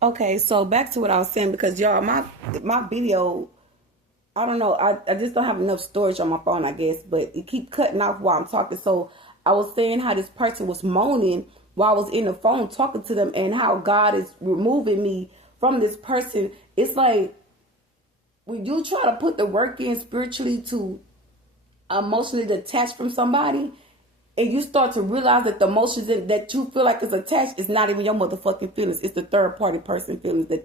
Okay, so back to what I was saying, because y'all, my video, I don't know, I just don't have enough storage on my phone, I guess, but it keep cutting off while I'm talking. So I was saying how this person was moaning while I was in the phone talking to them, and how God is removing me from this person. It's like when you try to put the work in spiritually to emotionally detach from somebody, and you start to realize that the emotions that you feel like is attached is not even your motherfucking feelings. It's the third party person feelings that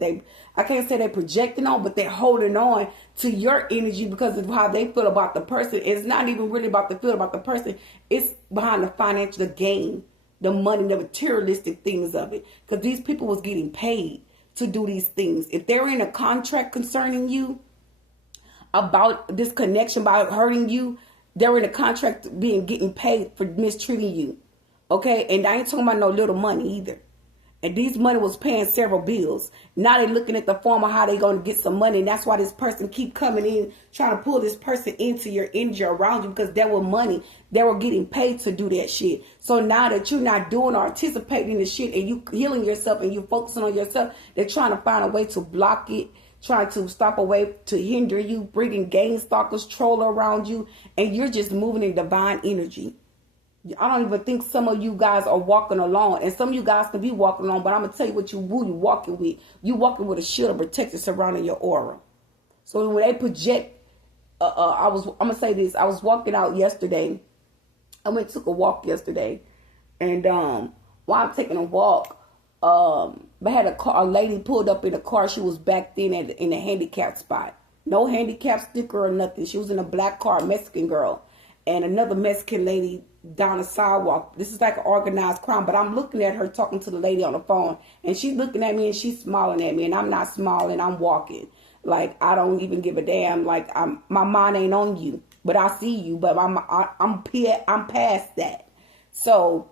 I can't say they're projecting on, but they're holding on to your energy because of how they feel about the person. It's not even really about the feel about the person. It's behind the financial gain, the money, the materialistic things of it. Because these people was getting paid to do these things. If they're in a contract concerning you, about this connection, by hurting you, they're in a contract being getting paid for mistreating you. Okay? And I ain't talking about no little money either. And these money was paying several bills. Now they looking at the form of how they going to get some money. And that's why this person keep coming in, trying to pull this person into your energy around you, because there was money. They were getting paid to do that shit. So now that you're not doing or anticipating the shit, and you healing yourself and you focusing on yourself, they're trying to find a way to block it, trying to stop a way to hinder you, bringing gang stalkers, troll around you, and you're just moving in divine energy. I don't even think some of you guys are walking alone, and some of you guys can be walking alone, but I'm gonna tell you who you walking with. You walking with a shield of protection surrounding your aura. So when they project, I'm gonna say this. I was walking out yesterday. Took a walk yesterday, and while I'm taking a walk, I had a lady pulled up in a car. She was back then in a handicap spot. No handicap sticker or nothing. She was in a black car, Mexican girl, and another Mexican lady down the sidewalk. This is like an organized crime, but I'm looking at her talking to the lady on the phone, and she's looking at me and she's smiling at me, and I'm not smiling. I'm walking like I don't even give a damn. Like my mind ain't on you, but I see you. But I'm past that. So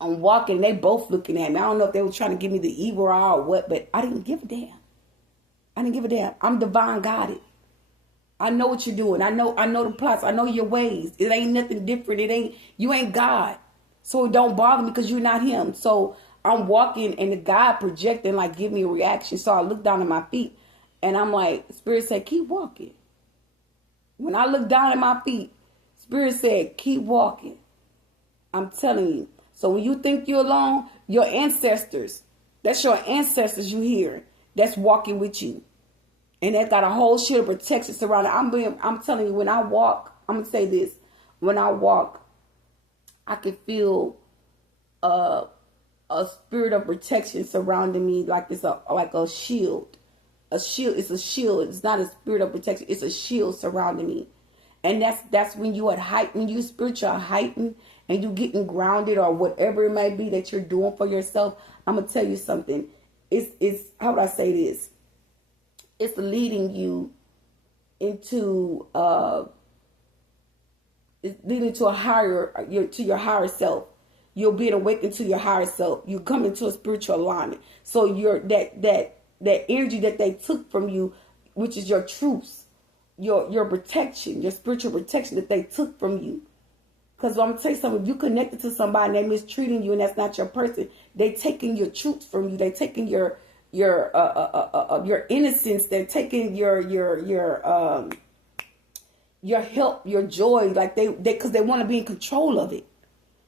I'm walking. They both looking at me. I don't know if they were trying to give me the evil eye or what, but I didn't give a damn. I didn't give a damn. I'm divine guided. I know what you're doing. I know the plots. I know your ways. It ain't nothing different. You ain't God. So it don't bother me because you're not him. So I'm walking and the guy projecting, like, give me a reaction. So I look down at my feet and I'm like, Spirit said, keep walking. When I look down at my feet, Spirit said, keep walking. I'm telling you. So when you think you're alone, your ancestors, that's your ancestors you hear, that's walking with you. And that got a whole shield of protection surrounding. I'm telling you, when I walk, I'm gonna say this. When I walk, I can feel a spirit of protection surrounding me, like it's a shield. A shield. It's a shield. It's not a spirit of protection. It's a shield surrounding me. And that's when you at height, when you spiritual heightened and you getting grounded or whatever it might be that you're doing for yourself. I'm gonna tell you something. It's how would I say this? It's leading you into it's leading to your higher self. You're being awakened to your higher self. You come into a spiritual alignment. So you're that energy that they took from you, which is your truths, your protection, your spiritual protection that they took from you. Because I'm gonna tell you something, if you connected to somebody and they mistreating you and that's not your person, they taking your truth from you. They taking your innocence. They're taking your help, your joy, like they because they want to be in control of it.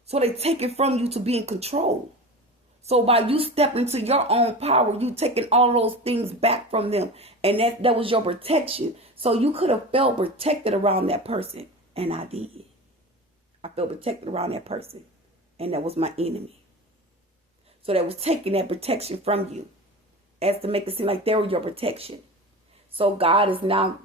So they take it from you to be in control. So by you stepping into your own power, you taking all those things back from them, and that was your protection. So you could have felt protected around that person, and I did. I felt protected around that person, and that was my enemy. So that was taking that protection from you, as to make it seem like they were your protection. So God is now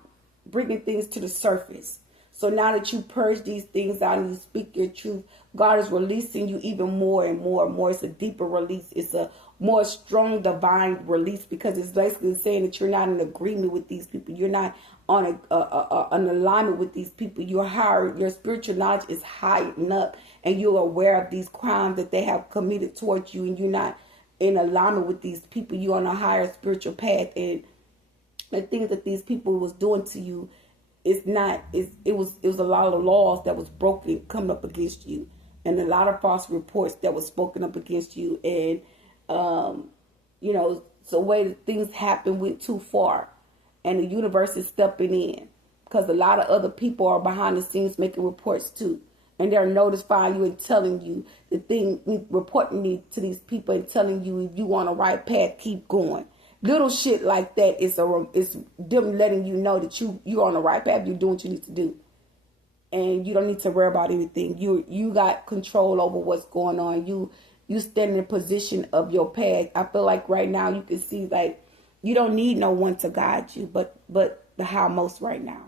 bringing things to the surface. So now that you purge these things out and you speak your truth, God is releasing you even more and more and more. It's a deeper release. It's a more strong divine release, because it's basically saying that you're not in agreement with these people. You're not on an alignment with these people. You're higher. Your spiritual knowledge is heightened up, and you're aware of these crimes that they have committed towards you, and you're not in alignment with these people. You're on a higher spiritual path, and the things that these people was doing to you, it was a lot of laws that was broken coming up against you, and a lot of false reports that was spoken up against you, and So the way that things happen went too far, and the universe is stepping in because a lot of other people are behind the scenes making reports too, and they're notifying you and telling you the thing, reporting me to these people and telling you if you on the right path, keep going. Little shit like that is them letting you know that you're on the right path, you're doing what you need to do, and you don't need to worry about anything. You got control over what's going on. You stand in a position of your path. I feel like right now you can see like you don't need no one to guide you, but the how most right now,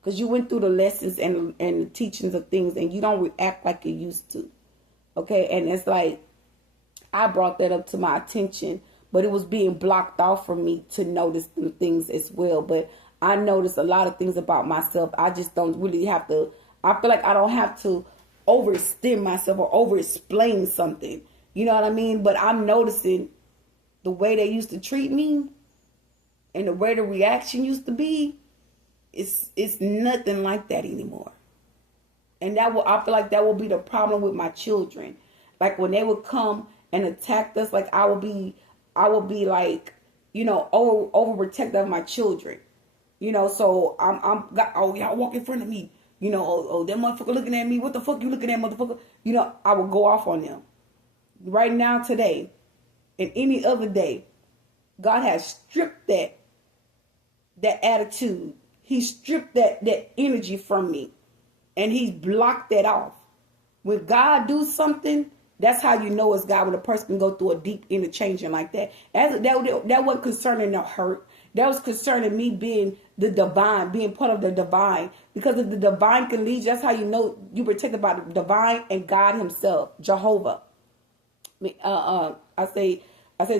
because you went through the lessons and the teachings of things, and you don't react like you used to. Okay, and it's like I brought that up to my attention, but it was being blocked off from me to notice the things as well. But I noticed a lot of things about myself. I just don't really have to. I feel like I don't have to overextend myself or over-explain something. You know what I mean? But I'm noticing the way they used to treat me and the way the reaction used to be. It's nothing like that anymore. And I feel like that will be the problem with my children. Like when they would come and attack us, like I would be like, you know, overprotective of my children. You know, so oh y'all walk in front of me. You know, oh that motherfucker looking at me. What the fuck you looking at, motherfucker? You know, I would go off on them. Right now, today, and any other day, God has stripped that attitude. He stripped that energy from me, and He's blocked that off. When God do something, that's how you know it's God. When a person can go through a deep interchanging like that. That wasn't concerning the hurt. That was concerning me being the divine, being part of the divine. Because if the divine can lead you, that's how you know you're protected by the divine and God Himself, Jehovah. I say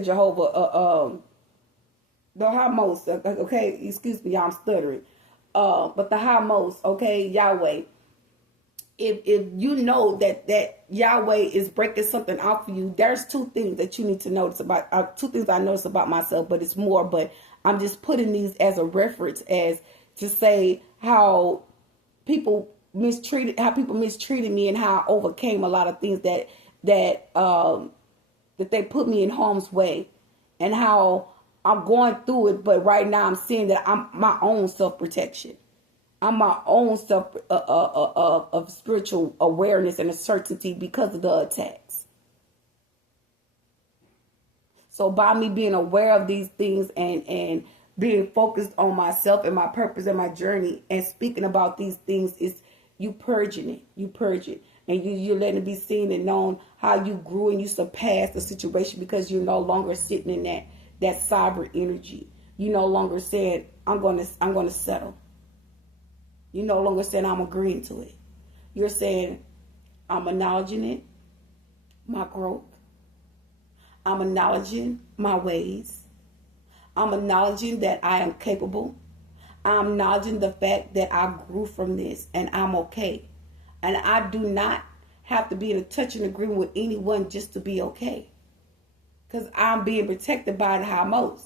Jehovah. The high most. Okay, excuse me, I'm stuttering. But the high most. Okay, Yahweh. If you know that Yahweh is breaking something off for you, there's two things that you need to notice about. Two things I notice about myself, but it's more. But I'm just putting these as a reference, as to say how people mistreated me, and how I overcame a lot of things that they put me in harm's way, and how I'm going through it. But right now I'm seeing that I'm my own self-protection. I'm my own self of spiritual awareness and a certainty because of the attacks. So by me being aware of these things and being focused on myself and my purpose and my journey and speaking about these things, is you purging it. You purge it. And you're letting it be seen and known how you grew and you surpassed the situation, because you're no longer sitting in that cyber energy. You're no longer saying, I'm gonna settle. You're no longer saying I'm agreeing to it. You're saying I'm acknowledging it, my growth. I'm acknowledging my ways. I'm acknowledging that I am capable. I'm acknowledging the fact that I grew from this and I'm okay. And I do not have to be in a touch and agreement with anyone just to be okay. Because I'm being protected by the high most.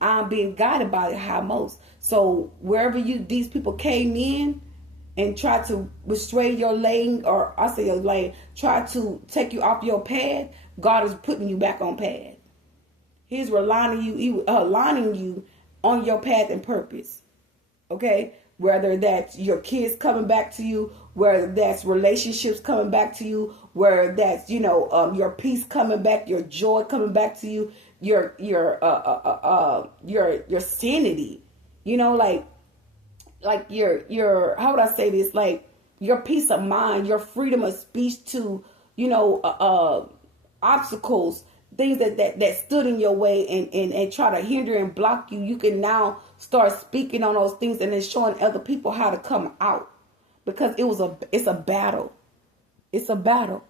I'm being guided by the high most. So wherever these people came in and tried to betray your lane, or I say your lane, try to take you off your path, God is putting you back on path. He's aligning you on your path and purpose. Okay? Whether that's your kids coming back to you, whether that's relationships coming back to you, whether that's, your peace coming back, your joy coming back to you, your sanity, like your how would I say this? Like your peace of mind, your freedom of speech to, obstacles, things that stood in your way and try to hinder and block you. You can now start speaking on those things and then showing other people how to come out, because it's a battle. It's a battle.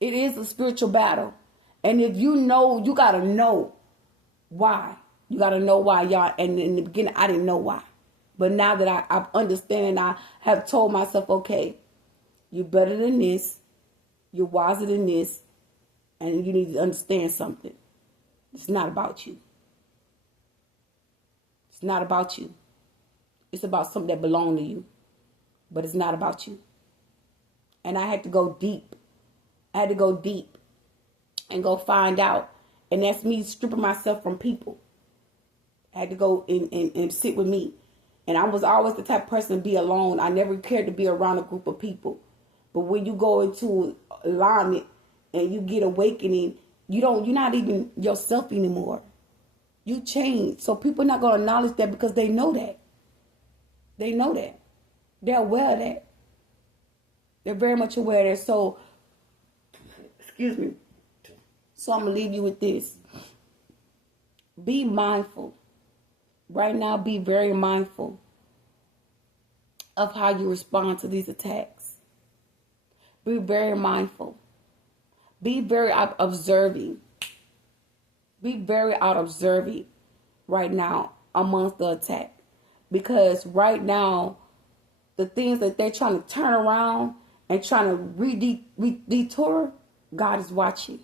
It is a spiritual battle. And if you got to know why. You got to know why, y'all. And in the beginning, I didn't know why. But now that I understand and I have told myself, okay, you're better than this. You're wiser than this. And you need to understand something. It's not about you. It's not about you. It's about something that belongs to you. But it's not about you. And I had to go deep. I had to go deep and go find out And that's me stripping myself from people. I had to go and sit with me. And I was always the type of person to be alone. I never cared to be around a group of people. But when you go into alignment and you get awakening, you're not even yourself anymore. You change. So people are not going to acknowledge that because they know that. They know that. They're aware of that. They're very much aware of that. So, excuse me. So I'm going to leave you with this. Be mindful. Right now, be very mindful of how you respond to these attacks. Be very mindful. Be very observing. Be very observing right now amongst the attack. Because right now, the things that they're trying to turn around and trying to detour, God is watching.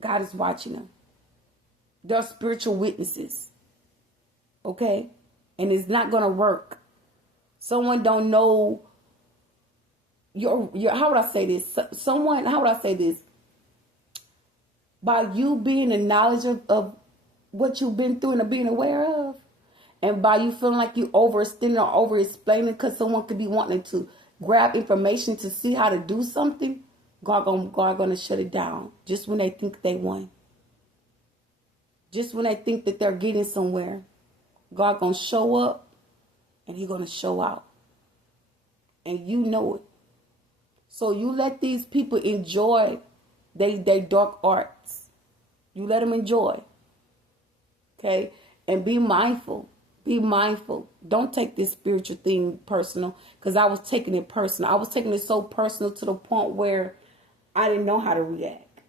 God is watching them. They're spiritual witnesses. Okay? And it's not going to work. Someone don't know your how would I say this? How would I say this? By you being in knowledge of what you've been through and being aware of, and by you feeling like you overextending or over-explaining because someone could be wanting to grab information to see how to do something, God gonna shut it down just when they think they won. Just when they think that they're getting somewhere, God gonna show up and He's gonna show out. And you know it. So you let these people enjoy they dark arts. You let them enjoy. Okay? And be mindful. Be mindful. Don't take this spiritual thing personal. Because I was taking it personal. I was taking it so personal to the point where I didn't know how to react.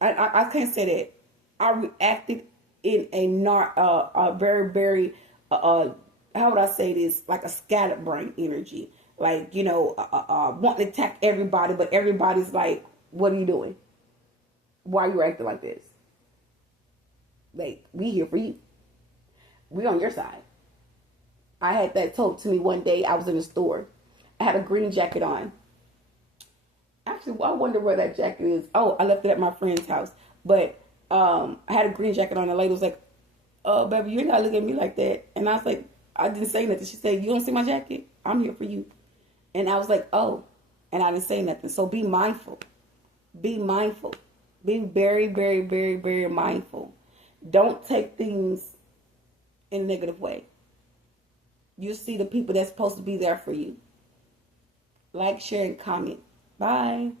I can't say that. I reacted in a very, very, how would I say this? Like a scattered brain energy. Like, wanting to attack everybody, but everybody's like, what are you doing? Why are you acting like this? Like, we here for you. We on your side. I had that told to me one day. I was in the store. I had a green jacket on. Actually, I wonder where that jacket is. Oh, I left it at my friend's house. But I had a green jacket on. The lady was like, oh, baby, you ain't gotta look at me like that. And I was like, I didn't say nothing. She said, you don't see my jacket? I'm here for you. And I was like, oh. And I didn't say nothing. So be mindful. Be mindful. Be very, very, very, very mindful. Don't take things in a negative way. You see the people that's supposed to be there for you. Like, share, and comment. Bye.